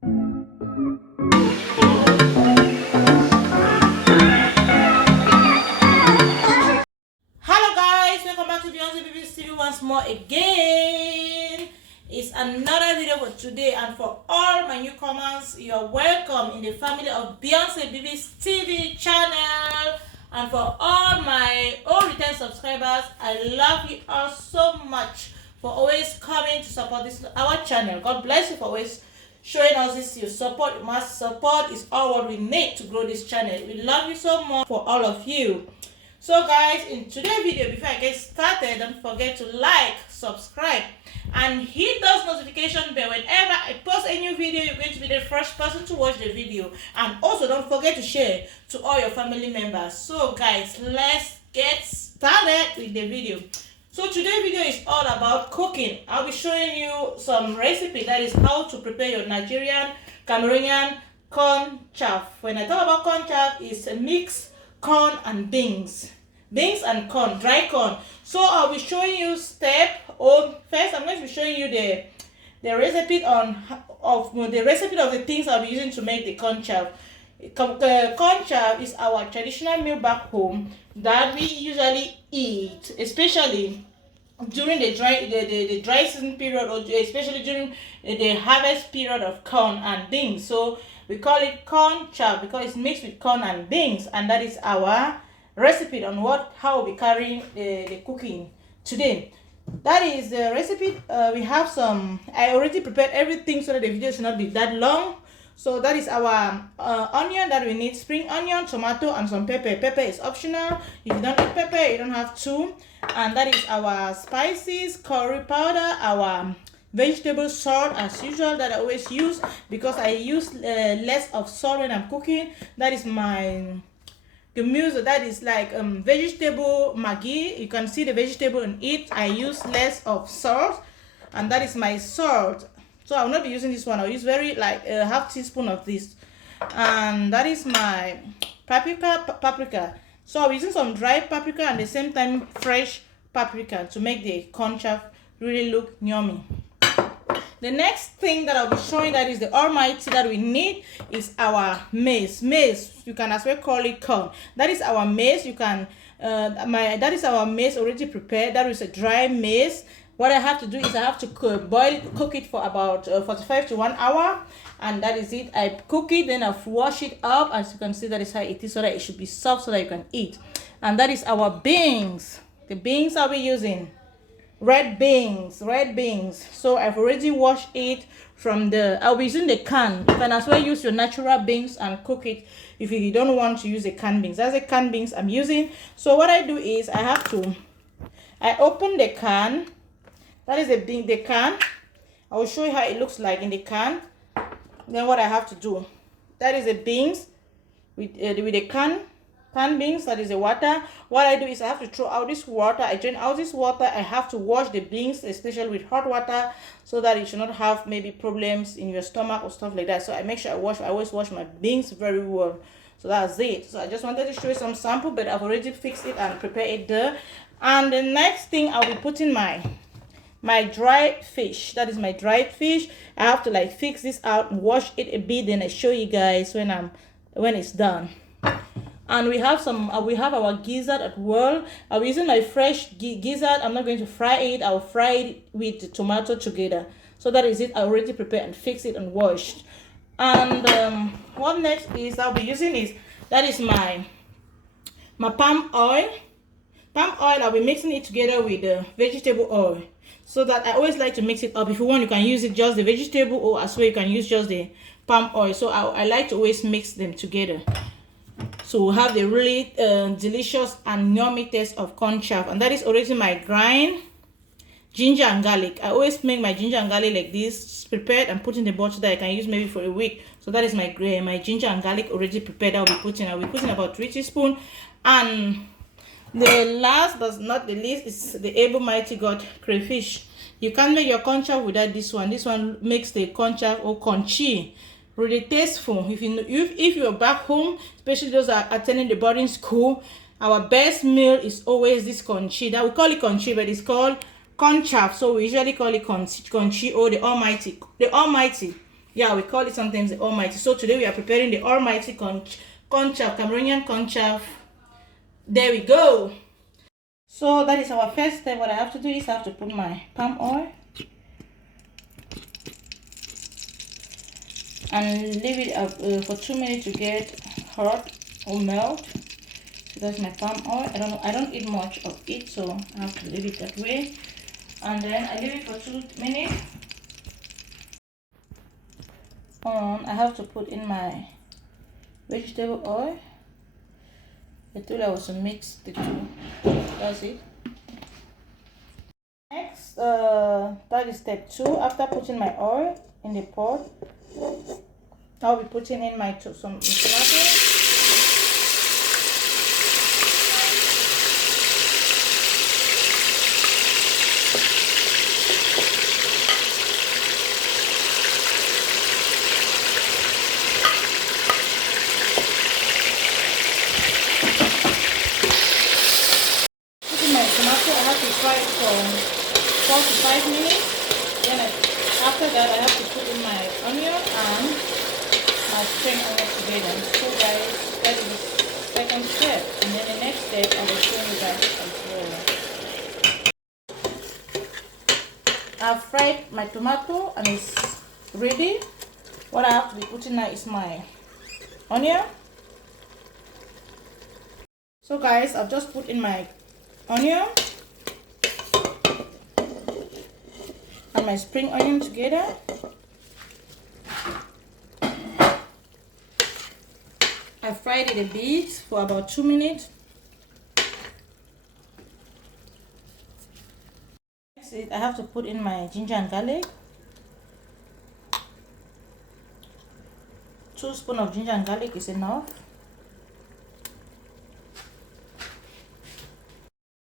Hello guys, welcome back to Beyonce Baby's TV once more again. It's another video for today, and for all my newcomers, you are welcome in the family of Beyonce Baby's TV channel. And for all my old return subscribers, I love you all so much for always coming to support our channel. God bless you for always showing us this your support. Your mass support is all what we need to grow this channel. We love you so much for all of you. So guys, in today's video, before I get started, don't forget to like, subscribe, and hit those notification bell. Whenever I post a new video, you're going to be the first person to watch the video. And also don't forget to share to all your family members. So guys, let's get started with the video. So today's video is all about cooking. I'll be showing you some recipe, that is how to prepare your Nigerian, Cameroonian corn chaff. When I talk about corn chaff, it's a mix corn and beans and corn, dry corn. So I'll be showing you first I'm going to be showing you the recipe of the things I'll be using to make the corn chaff. Corn chaff is our traditional meal back home that we usually eat, especially during the dry season period, or especially during the harvest period of corn and beans. So we call it corn chaff because it's mixed with corn and beans, and that is our recipe on how we'll be carrying the cooking today. That is the recipe. We have I already prepared everything so that the video should not be that long. So that is our onion that we need: spring onion, tomato, and some pepper. Pepper is optional. If you don't eat pepper, you don't have to. And that is our spices, curry powder, our vegetable salt as usual that I always use, because I use less of salt when I'm cooking. That is the music, that is like vegetable Maggi. You can see the vegetable in it. I use less of salt, and that is my salt. So I will not be using this one. I'll use very like a half teaspoon of this. And that is my paprika. So I'm using some dry paprika and at the same time fresh paprika to make the corn chaff really look yummy. The next thing that I'll be showing, that is the almighty that we need, is our maize. Maize, you can as well call it corn. That is our maize. You can that is our maize already prepared. That is a dry maize. What I have to do is I have to cook it for about 45 to 1 hour, and that is it. I cook it, then I've washed it up. As you can see, that is how it is, so that it should be soft so that you can eat. And that is our beans. The beans I'll be using, red beans. So I've already washed it from I'll be using the can. You can as well use your natural beans and cook it if you don't want to use the canned beans. That's the canned beans I'm using. So what I do is I open the can. That is the can. I will show you how it looks like in the can. Then what I have to do, that is the beans with the canned beans. That is the water. What I do is I have to throw out this water. I drain out this water. I have to wash the beans, especially with hot water, so that you should not have maybe problems in your stomach or stuff like that. So I make sure I always wash my beans very well. So that's it. So I just wanted to show you some sample, but I've already fixed it and prepared it there. And the next thing, I'll be putting my dried fish. That is my dried fish. I have to like fix this out and wash it a bit, then I show you guys when it's done. And we have our gizzard as well. I'm using my fresh gizzard. I'm not going to fry it. I'll fry it with the tomato together. So that is it. I already prepared and fixed it and washed. And what next is I'll be using that is my palm oil. I'll be mixing it together with the vegetable oil, so that I always like to mix it up. If you want, you can use it just the vegetable, or as well you can use just the palm oil. So I like to always mix them together, so we'll have the really delicious and yummy taste of corn chaff. And that is already my grind ginger and garlic. I always make my ginger and garlic like this, prepared and put in the bottle that I can use maybe for a week. So that is my ginger and garlic already prepared. I'll be putting about 3 teaspoons. And the last but not the least is the able mighty God crayfish. You can't make your corn chaff without this one. This one makes the corn chaff or conchi really tasteful. If you're back home, especially those that are attending the boarding school, our best meal is always this conchi. That we call it conchi, but it's called corn chaff. So we usually call it conchi or the almighty. Yeah, we call it sometimes the almighty. So today we are preparing the almighty cornchaff, Cameroonian cornchaff. There we go. So that is our first step. What I have to do is I have to put my palm oil and leave it for 2 minutes to get hot or melt. So that's my palm oil. I don't eat much of it, so I have to leave it that way. And then I leave it for 2 minutes. I have to put in my vegetable oil. I told I was to mix the two. That's it. Next, that is step 2. After putting my oil in the pot, I'll be putting in some tomato. Tomato, I have to fry it for 4 to 5 minutes. Then after that, I have to put in my onion and my spring onion together. So guys, that is the second step. And then the next step, I will show you guys as well. I've fried my tomato and it's ready. What I have to be putting now is my onion. So guys, I've just put in my onion and my spring onion together. I fried it a bit for about 2 minutes. Next, I have to put in my ginger and garlic. 2 spoons of ginger and garlic is enough.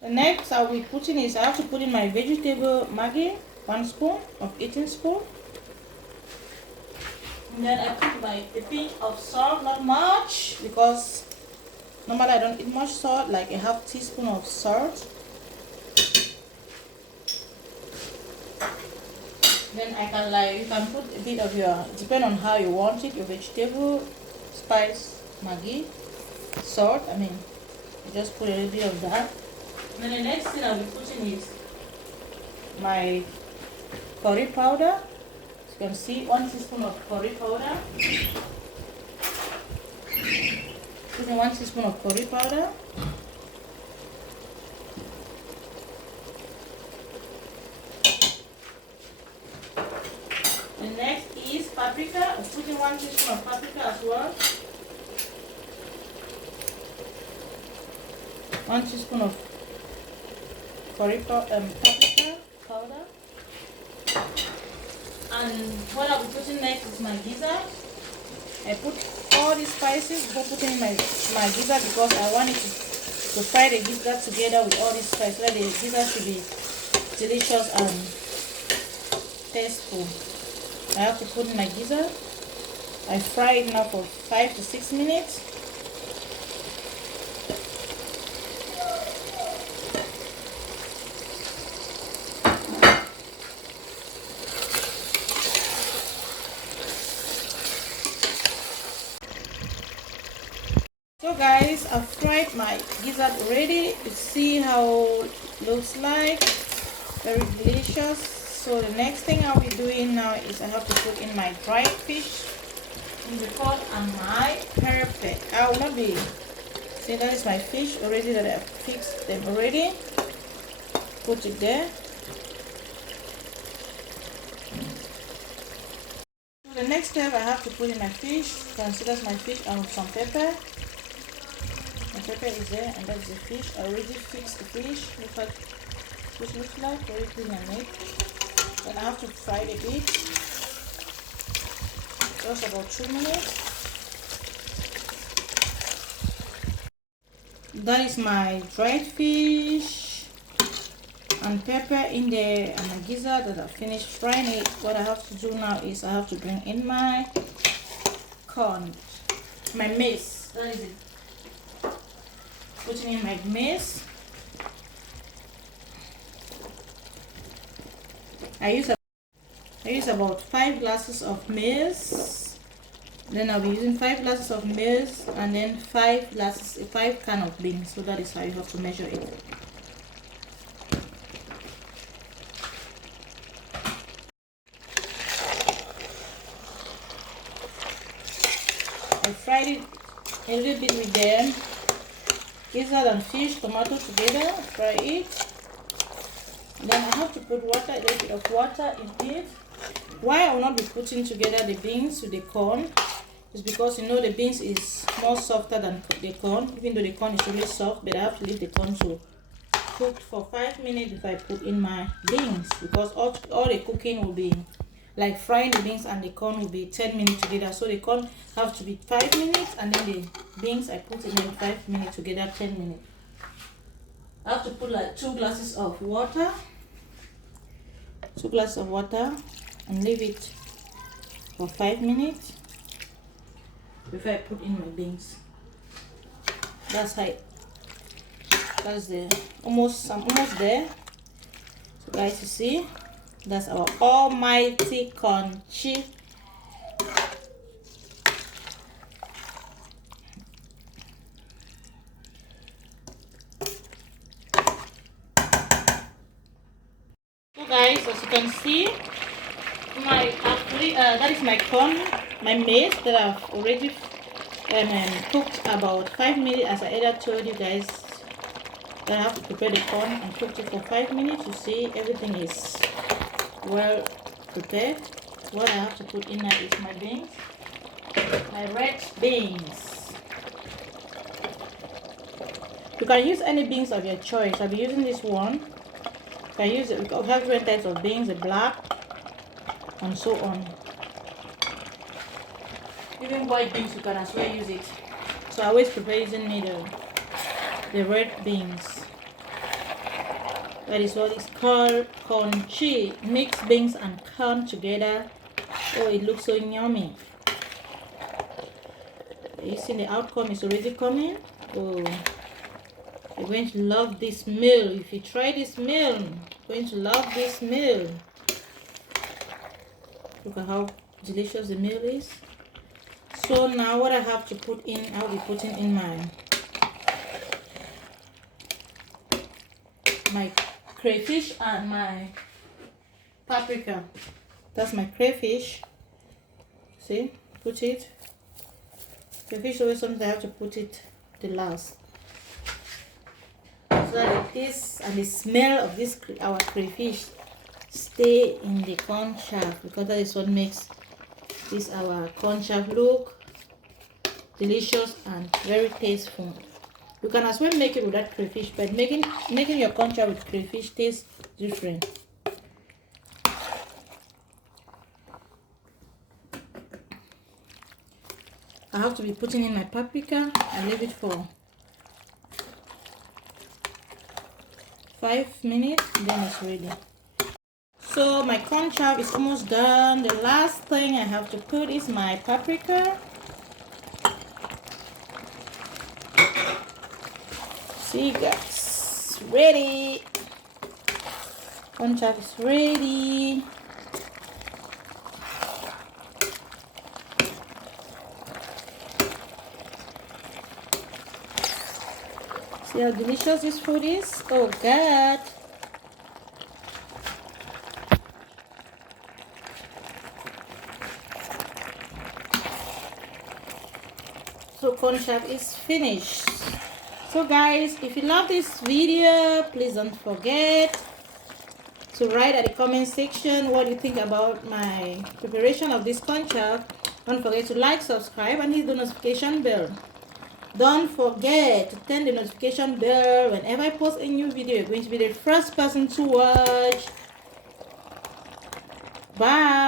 The next I will be putting is I have to put in my vegetable Maggi, 1 spoon of eating spoon. And then I put a pinch of salt, not much, because normally I don't eat much salt, like a half teaspoon of salt. Then you can put a bit of depend on how you want it, your vegetable, spice, Maggi, salt. You just put a little bit of that. And then the next thing I'll be putting is my curry powder. As you can see, 1 teaspoon of curry powder. Putting 1 teaspoon of curry powder. The next is paprika. I'm putting 1 teaspoon of paprika as well. 1 teaspoon of paprika powder. And what I'll be putting next is my gizzard. I put all these spices before putting in my gizzard because I want it to fry the gizzard together with all these spices so that the gizzard should be delicious and tasteful. I have to put in my gizzard. I fry it now for 5 to 6 minutes. So guys, I've fried my gizzard already. You see how it looks like. Very delicious. So the next thing I'll be doing now is I have to put in my dried fish in the pot and my pepper. I will not be, see, that is my fish already that I've fixed them already. Put it there. So the next step I have to put in my fish. Consider my fish and some pepper. My pepper is there and that's the fish. I already fixed the fish. Look at what it looks like, very clean and neat. Then I have to fry it a bit. Just about 2 minutes. That is my dried fish and pepper in there and my gizzard that I finished frying it. What I have to do now is I have to bring in my corn, my maize. That is it. Putting in my maize. I I use about 5 glasses of maize. Then I'll be using 5 glasses of maize and then 5 can of beans. So that is how you have to measure it. I fried it a little bit with them. Gizzard and fish, tomato together. Fry it. Then I have to put water, a little bit of water in it. Why I will not be putting together the beans with the corn is because you know the beans is more softer than the corn, even though the corn is really soft, but I have to leave the corn to cook for 5 minutes before I put in my beans, because all the cooking will be like frying the beans and the corn will be 10 minutes together. So the corn have to be 5 minutes and then the beans I put in 5 minutes together, 10 minutes. I have to put like 2 glasses of water. 2 glasses of water and leave it for 5 minutes before I put in my beans. That's how that's the I'm almost there. So guys, you see, that's our almighty cornchaff. So guys, as you can see, that is my corn, my maize that I've already cooked about 5 minutes. As I earlier told you guys, that I have to prepare the corn and cook it for 5 minutes. You see, everything is well prepared. What I have to put in now is my beans, my red beans. You can use any beans of your choice. I'll be using this one. You can use it. We have different types of beans, the black and so on. Even white beans you can as well use it. So I always prefer using the red beans. That is what it's called, cornchaff. Mix beans and corn together. Oh, it looks so yummy. You see the outcome is already coming. Oh, you're going to love this meal. If you try this meal, you're going to love this meal. Look at how delicious the meal is. So now what I have to put in, I'll be putting in my crayfish and my paprika. That's my crayfish. See, put it. Crayfish is always something I have to put it the last. So that this and the smell of this our crayfish stay in the cornchaff, because that is what makes this our cornchaff look delicious and very tasteful. You can as well make it without crayfish, but making your cornchaff with crayfish tastes different. I have to be putting in my paprika and leave it for 5 minutes, then it's ready. So my cornchaff is almost done. The last thing I have to put is my paprika. See guys, ready. Cornchaff is ready. See how delicious this food is? Oh God. So cornchaff is finished. So guys, if you love this video, please don't forget to write at the comment section what you think about my preparation of this cornchaff. Don't forget to like, subscribe, and hit the notification bell. Don't forget to turn the notification bell. Whenever I post a new video, you're going to be the first person to watch. Bye.